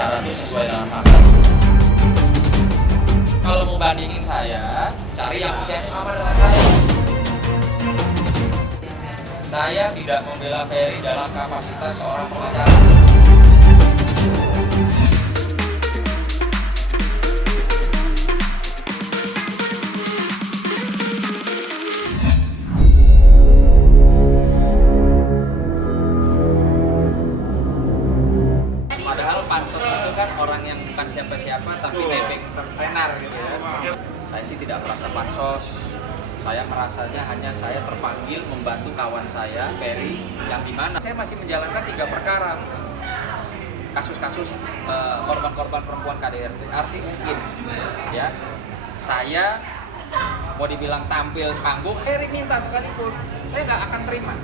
bicara itu sesuai dengan fakta. Kalau mau bandingin saya, cari yang usianya sama dengan saya. Saya tidak membela Ferry dalam kapasitas seorang pengacara. Padahal pansos itu kan orang yang bukan siapa-siapa tapi nebeng tenar gitu ya. Saya sih tidak merasa pansos. Saya merasanya hanya saya terpanggil membantu kawan saya, Ferry, yang dimana saya masih menjalankan 3 perkara. Kasus-kasus korban-korban perempuan KDRT. Arti mungkin ya, saya mau dibilang tampil panggung, Ferry minta sekalipun, saya nggak akan terima.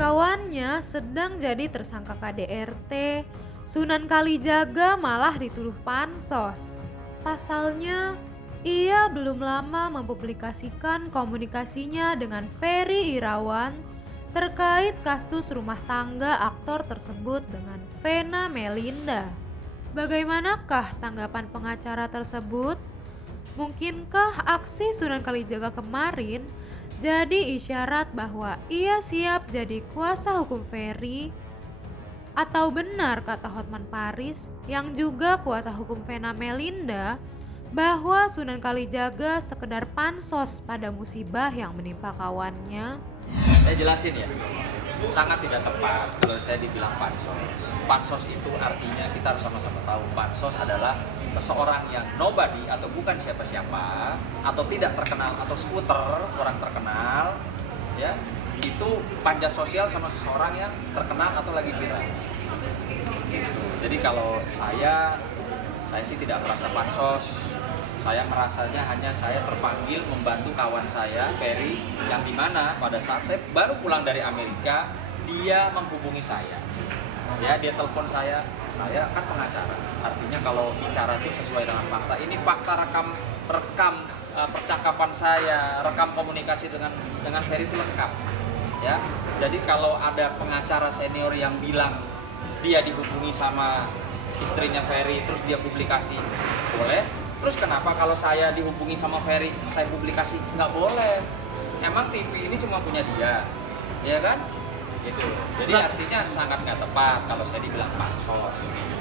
Kawannya sedang jadi tersangka KDRT, Sunan Kalijaga malah dituduh pansos. Pasalnya, ia belum lama mempublikasikan komunikasinya dengan Ferry Irawan terkait kasus rumah tangga aktor tersebut dengan Vena Melinda. Bagaimanakah tanggapan pengacara tersebut? Mungkinkah aksi Sunan Kalijaga kemarin jadi isyarat bahwa ia siap jadi kuasa hukum Ferry? Atau benar kata Hotman Paris yang juga kuasa hukum Vena Melinda bahwa Sunan Kalijaga sekedar pansos pada musibah yang menimpa kawannya? Saya jelasin ya, sangat tidak tepat kalau saya dibilang pansos. Pansos itu artinya kita harus sama-sama tahu, pansos adalah seseorang yang nobody atau bukan siapa-siapa atau tidak terkenal atau skuter orang terkenal ya, itu panjat sosial sama seseorang yang terkenal atau lagi viral. Jadi kalau saya sih tidak merasa pansos. Saya merasanya hanya saya terpanggil membantu kawan saya, Ferry, yang dimana pada saat saya baru pulang dari Amerika, dia menghubungi saya. Ya, dia telepon saya kan pengacara. Artinya kalau bicara itu sesuai dengan fakta. Ini fakta rekam percakapan saya, rekam komunikasi dengan Ferry itu lengkap. Ya, jadi kalau ada pengacara senior yang bilang dia dihubungi sama istrinya Ferry terus dia publikasi, boleh. Terus kenapa kalau saya dihubungi sama Ferry saya publikasi? Nggak boleh. Emang TV ini cuma punya dia, ya kan? Gitu. Jadi artinya sangat nggak tepat kalau saya dibilang pansos.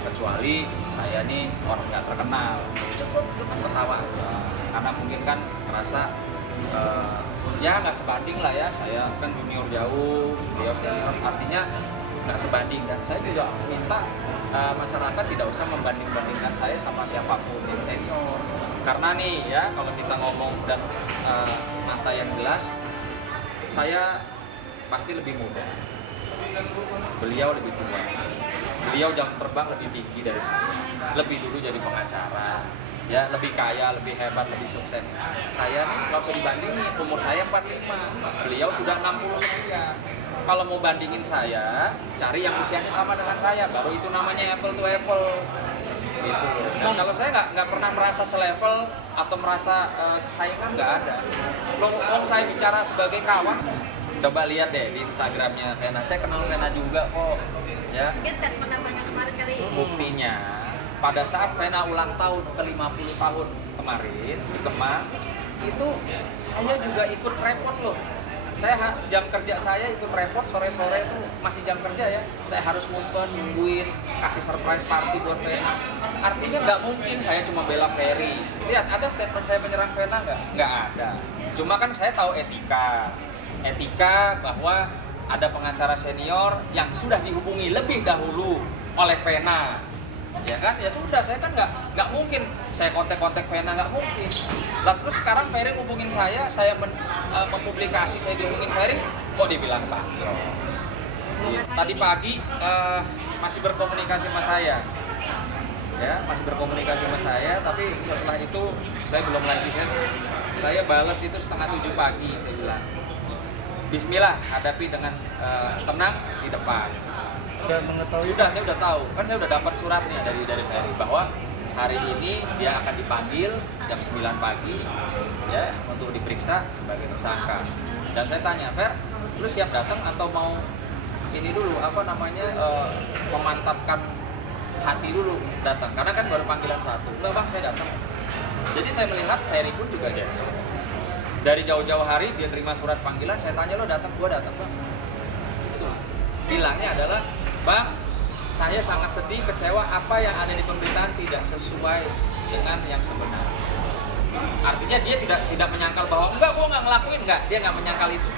Kecuali saya nih orang nggak terkenal, cukup ketawa aja. Karena mungkin kan merasa ya nggak sebanding lah ya. Saya kan junior jauh, beliau senior. Artinya nggak sebanding, dan saya juga minta masyarakat tidak usah membanding-bandingkan saya sama siapapun yang senior. Karena nih ya, kalau kita ngomong dan mata yang jelas, saya pasti lebih muda, beliau lebih tua, beliau jam terbang lebih tinggi dari saya, lebih dulu jadi pengacara, ya lebih kaya, lebih hebat, lebih sukses. Saya nih nggak usah dibandingin, umur saya 45, beliau sudah 60 sekian. Kalau mau bandingin saya, cari yang usianya sama dengan saya, baru itu namanya apple to apple. Gitu. Dan kalau saya nggak pernah merasa selevel atau merasa saingan, nggak ada. Kalau saya bicara sebagai kawan, coba lihat deh di Instagramnya Vena. Saya kenal Vena juga kok. Ya. Statement abangnya kemarin kali ini. Buktinya, pada saat Vena ulang tahun ke-50 tahun kemarin di Kemang, itu saya juga ikut repot loh. Saya jam kerja saya ikut repot, sore-sore itu masih jam kerja ya. Saya harus ngumpet, nungguin, kasih surprise party buat Vena. Artinya nggak mungkin saya cuma bela Ferry. Lihat, ada statement saya menyerang Vena nggak? Nggak ada. Cuma kan saya tahu etika bahwa ada pengacara senior yang sudah dihubungi lebih dahulu oleh Vena. Ya kan, ya sudah, saya kan nggak mungkin saya kontak Vena, nggak mungkin. Lah terus sekarang Ferry hubungin saya mempublikasi saya dihubungin Ferry, kok dibilang pansos. Tadi pagi masih berkomunikasi sama saya, ya masih berkomunikasi sama saya, tapi setelah itu saya belum lanjutin. Saya balas itu 6:30 pagi, saya bilang Bismillah, hadapi dengan tenang di depan. Saya udah tahu, kan saya udah dapat suratnya dari Ferry bahwa hari ini dia akan dipanggil jam 9 pagi ya untuk diperiksa sebagai tersangka. Dan saya tanya, Fer, lu siap datang atau mau ini dulu memantapkan hati dulu datang, karena kan baru panggilan satu. Enggak bang, saya datang. Jadi saya melihat Ferry pun juga jadi dari jauh-jauh hari dia terima surat panggilan. Saya tanya, lo datang? Gua datang bang. Itu bilangnya adalah, bang, saya sangat sedih, kecewa, apa yang ada di pemberitaan tidak sesuai dengan yang sebenarnya. Artinya dia tidak menyangkal bahwa enggak, gua nggak ngelakuin, enggak, dia nggak menyangkal itu.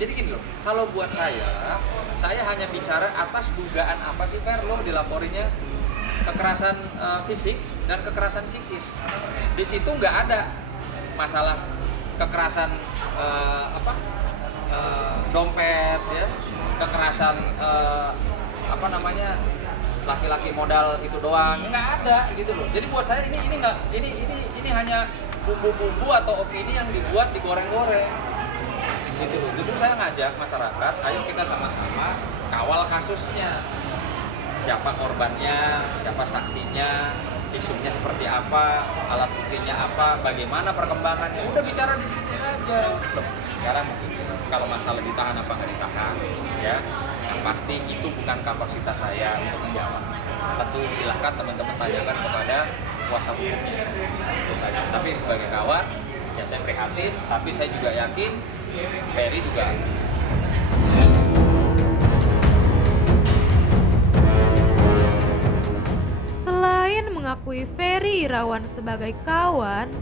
Jadi gini loh, kalau buat saya hanya bicara atas dugaan apa sih Fer, lo dilaporinya kekerasan fisik dan kekerasan psikis. Di situ nggak ada masalah kekerasan dompet, ya, kekerasan laki-laki modal itu doang, nggak ada gitu loh. Jadi buat saya ini hanya bumbu-bumbu atau opini yang dibuat digoreng-goreng gitu loh. Justru saya ngajak masyarakat, ayo kita sama-sama kawal kasusnya, siapa korbannya, siapa saksinya, visumnya seperti apa, alat buktinya apa, bagaimana perkembangannya, udah bicara di situ saja. Sekarang kalau masalah ditahan apa nggak ditahan, ya, yang pasti itu bukan kapasitas saya untuk menjawab. Tentu silahkan teman-teman tanyakan kepada kuasa hukumnya, itu saja. Tapi sebagai kawan, ya saya prihatin, tapi saya juga yakin Ferry juga. Selain mengakui Ferry Irawan sebagai kawan,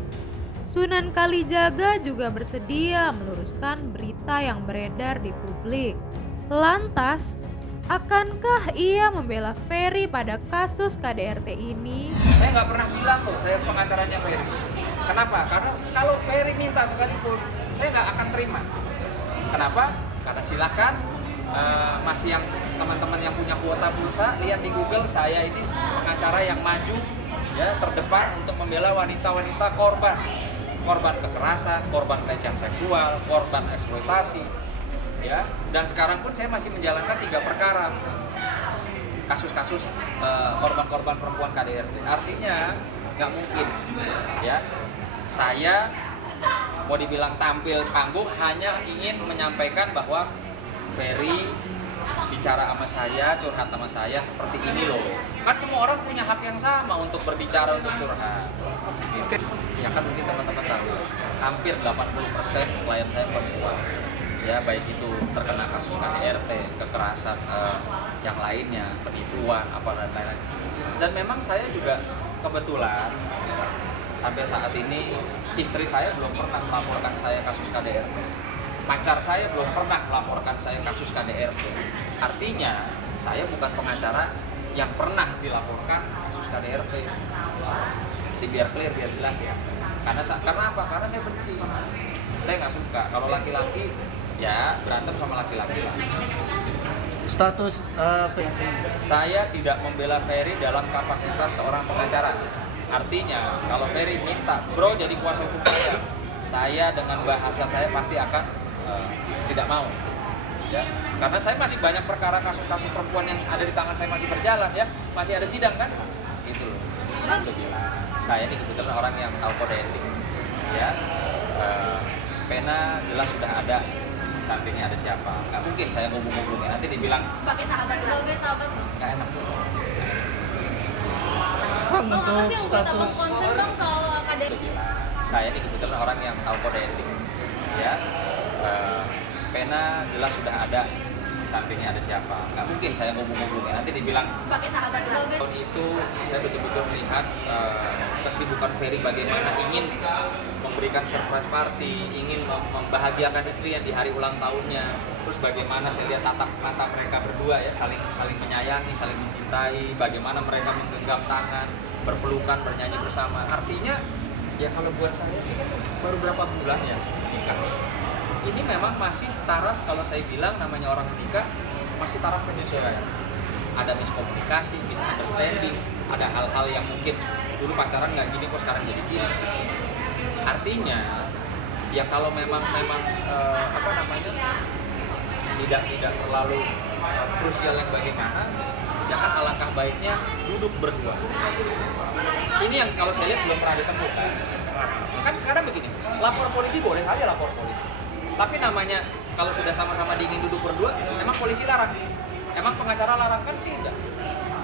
Sunan Kalijaga juga bersedia meluruskan berita yang beredar di publik. Lantas, akankah ia membela Ferry pada kasus KDRT ini? Saya nggak pernah bilang loh, saya pengacaranya Ferry. Kenapa? Karena kalau Ferry minta sekalipun, saya nggak akan terima. Kenapa? Karena silahkan masih yang teman-teman yang punya kuota pulsa, lihat di Google, saya ini pengacara yang maju, ya, terdepan untuk membela wanita-wanita korban kekerasan, korban pelecehan seksual, korban eksploitasi, ya. Dan sekarang pun saya masih menjalankan 3 perkara kasus-kasus korban-korban perempuan KDRT. Artinya nggak mungkin, ya, saya mau dibilang tampil panggung hanya ingin menyampaikan bahwa Ferry bicara sama saya, curhat sama saya seperti ini loh. Kan semua orang punya hak yang sama untuk berbicara, untuk curhat. Gitu. Ya kan mungkin teman-teman tahu, hampir 80% klien saya perempuan. Ya, baik itu terkena kasus KDRT, kekerasan yang lainnya, penipuan, apa dan lain-lain. Dan memang saya juga kebetulan sampai saat ini istri saya belum pernah melaporkan saya kasus KDRT. Pacar saya belum pernah melaporkan saya kasus KDRT. Artinya saya bukan pengacara yang pernah dilaporkan kasus KDRT. Jadi biar clear, biar jelas ya. Karena apa? Karena saya benci. Saya nggak suka kalau laki-laki ya berantem sama laki-laki lah. Status Saya tidak membela Ferry dalam kapasitas seorang pengacara. Artinya kalau Ferry minta, bro jadi kuasa hukum saya dengan bahasa saya pasti akan tidak mau, ya, karena saya masih banyak perkara kasus-kasus perempuan yang ada di tangan saya masih berjalan, ya, masih ada sidang kan, itu loh. Saya ini kebetulan orang yang tahu kode etik, ya, pena jelas sudah ada, di sampingnya ada siapa, nggak mungkin saya ngubung-ngubungin nanti dibilang Sebagai sahabat tuh. nggak enak sih. Bang, Bang, apa untuk sih yang buat abang status concern bang soal KDRT? Saya ini kebetulan orang yang tahu kode etik, ya, pena jelas sudah ada, di sampingnya ada siapa, nggak mungkin saya ngubung-ngubungin nanti dibilang. Sebagai sahabat tuh. Tahun itu saya betul-betul melihat kesibukan Ferry bagaimana ingin memberikan surprise party, ingin membahagiakan istrinya di hari ulang tahunnya. Terus bagaimana saya lihat tatap mata mereka berdua, ya, saling menyayangi, saling mencintai, bagaimana mereka menggenggam tangan, berpelukan, bernyanyi bersama. Artinya ya kalau buat saya sih kan baru berapa bulan ya nikah. Ini memang masih taraf, kalau saya bilang namanya orang menikah masih taraf penyesuaian. Ada miskomunikasi, misunderstanding, ada hal-hal yang mungkin dulu pacaran nggak gini kok sekarang jadi gini. Artinya ya kalau memang tidak terlalu krusial yang bagaimana, ya kan alangkah baiknya duduk berdua. Ini yang kalau saya lihat belum pernah ditemukan. Kan sekarang begini, lapor polisi boleh saja lapor polisi. Tapi namanya Kalau sudah sama-sama diingin duduk berdua, emang polisi larang? Emang pengacara larang? Kan tidak.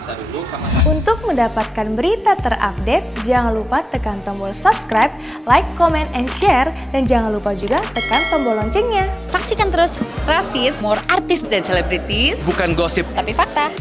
Bisa duduk sama-sama. Untuk mendapatkan berita terupdate, jangan lupa tekan tombol subscribe, like, comment, and share, dan jangan lupa juga tekan tombol loncengnya. Saksikan terus Rafis, more artis dan selebritis, Bukan gosip. tapi fakta.